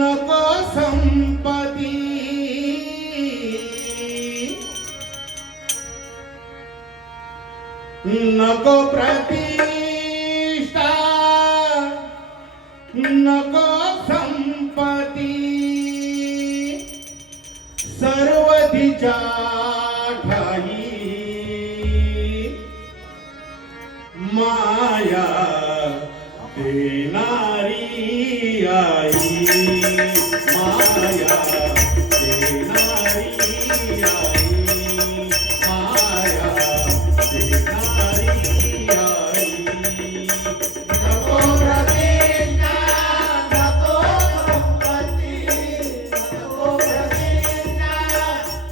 नको संपत्ती नको प्रतिष्ठा नको संपत्ती सर्व तिच्या ठाई माया देणारी आई माया देणारी आई माया देणारी आई नको प्रतिष्ठा नको संपत्ती नको प्रतिष्ठा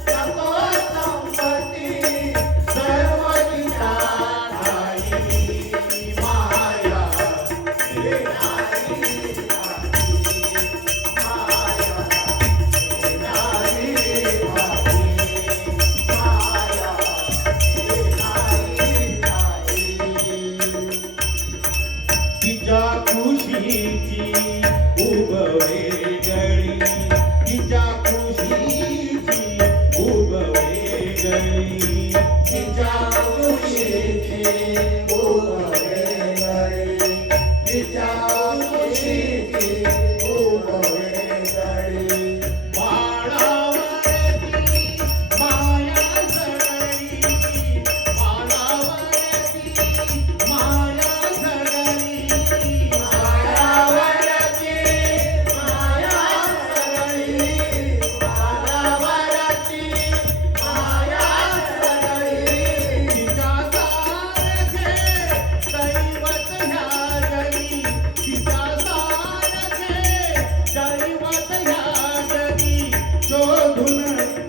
नको संपत्ती सर्व तिच्या ठाई माया देणारी तिच्या खुशीची उगवे गळी तिच्या खुशीची उगवे गळी तिच्या खुशीची उगवे गळी तिच्या खुशीची उगवे गळी बाळावरती माया जळली बाळावरती माया जळली बाळावरती माया जळली बाळावरती माया जळली तिच्या सारखे दैवत ह्या जगी तिच्या सारखे दैवत ह्या जगी शोधून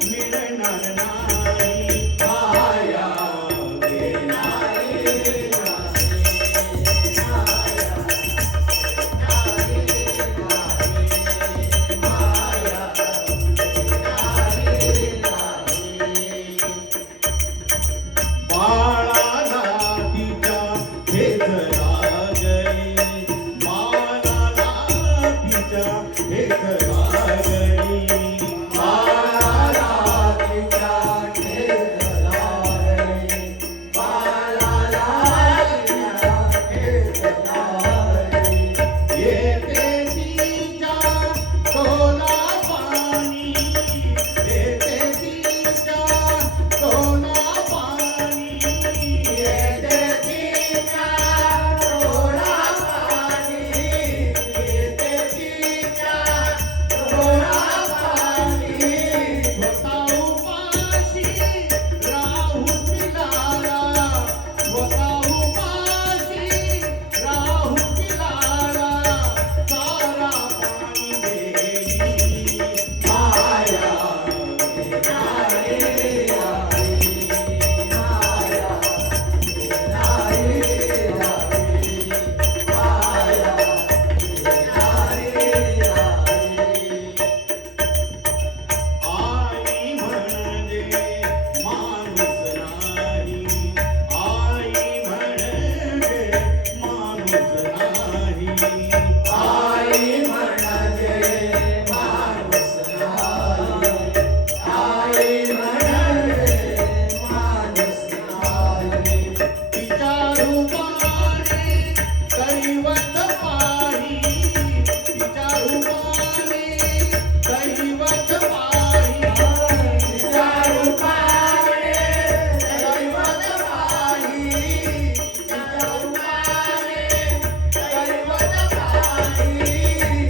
मिळणार नाही माया देणारी बाळाला तिच्या हेच लागली बाळाला तिच्या हेच लागली बाळाला तिच्या हेच लागली बाळाला तिच्या हेच लागली येते तिच्या तोला पाणी येते तिच्या तोला पाणी येते तिच्या तोला पाणी येते तिच्या तोला पाणी स्वतः उपाशी राहू पिलाला स्वतः उपाशी राहू पिलाला सारा पाणी देई माया देणारी आई म्हणजे माणूस नाही आई म्हणजे माणूस नाही आई म्हणजे माणूस नाही आई म्हणजे माणूस नाही तिच्या रूपाने दैवत पाही तिच्या रूपाने दैवत पाही तिच्या रूपाने दैवत पाही तिच्या रूपाने दैवत पाही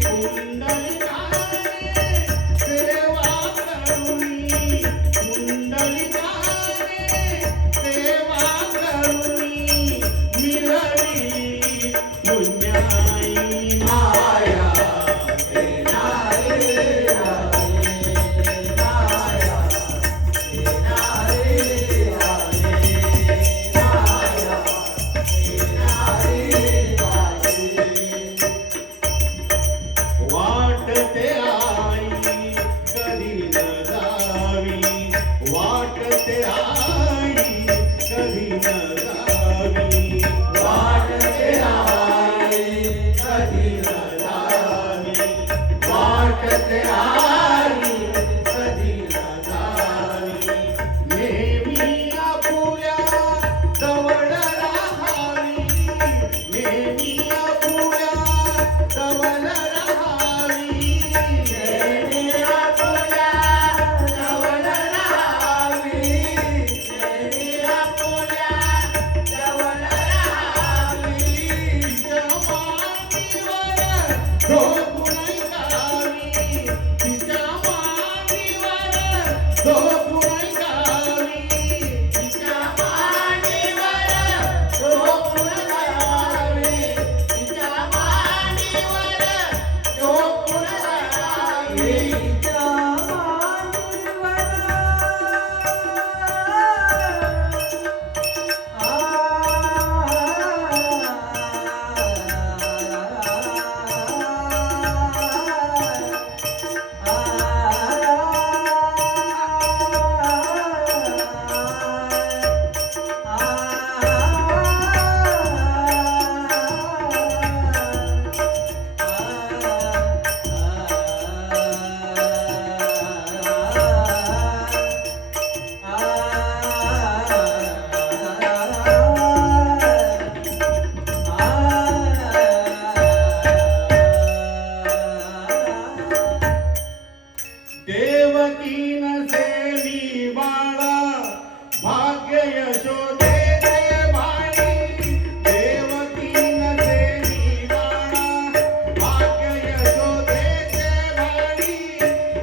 कुंडलिकाने सेवा करुणी कुंडलिकाने सेवा करुणी मिळली पुण्याई माया देणारी माया देणारी माया वाटते आई कधी न जावी वाटते आई कधी न जावी वाटते आई कधी न जावी वाट वाटते आई कधी न जावी नेहमी आपुल्या जवळ राहावी नेहमी आपुल्या जवळ राहावी नेहमी आपुल्या जवळ राहावी नेहमी आपुल्या जवळ राहावी तिच्या मांडीवर झोपून गावी तिच्या मांडीवर झोपून राहावी तिच्या मांडीवर झोपून राहावी तिच्या देवकी नसेली बाळा भाग्य यशोदेचे भाणी देवकी नसेली बाळा भाग्य यशोदेचे भाणी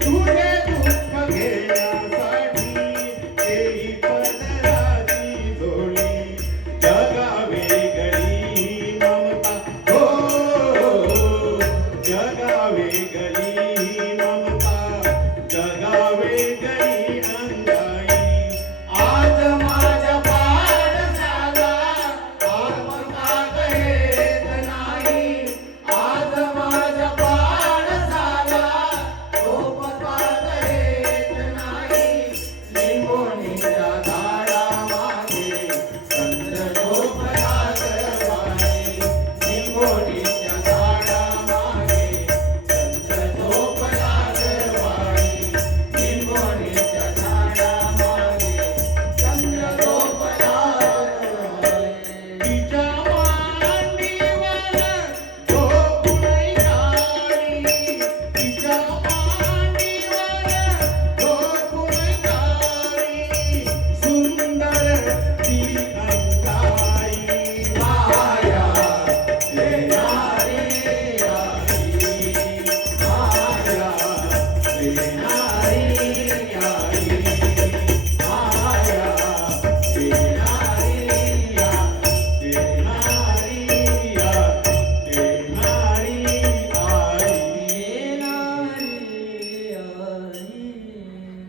तुझे दुःख घेण्यासाठी तेही पदराची जोडी जगावे गली ममता हो जगावे गली ममता जगावे गई अंगाई आज माझ्या पाडसाला आत्मकात येत नाही आज माझ्या पाडसाला झोपकात येत नाही लिंबोणीच्या झाडामागे चंद्र झोपला गरवाणी लिंबोणीच्या झाडामागे चंद्र झोपला गरवाणी लिंबोणीच्या झाडामागे चंद्र झोपला गरवाणी तिच्या मांडीवर झोपून गावी तिच्या मांडीवर झोपून गावी सुंदर ती अंगाई माया देणारी आई माया देणारी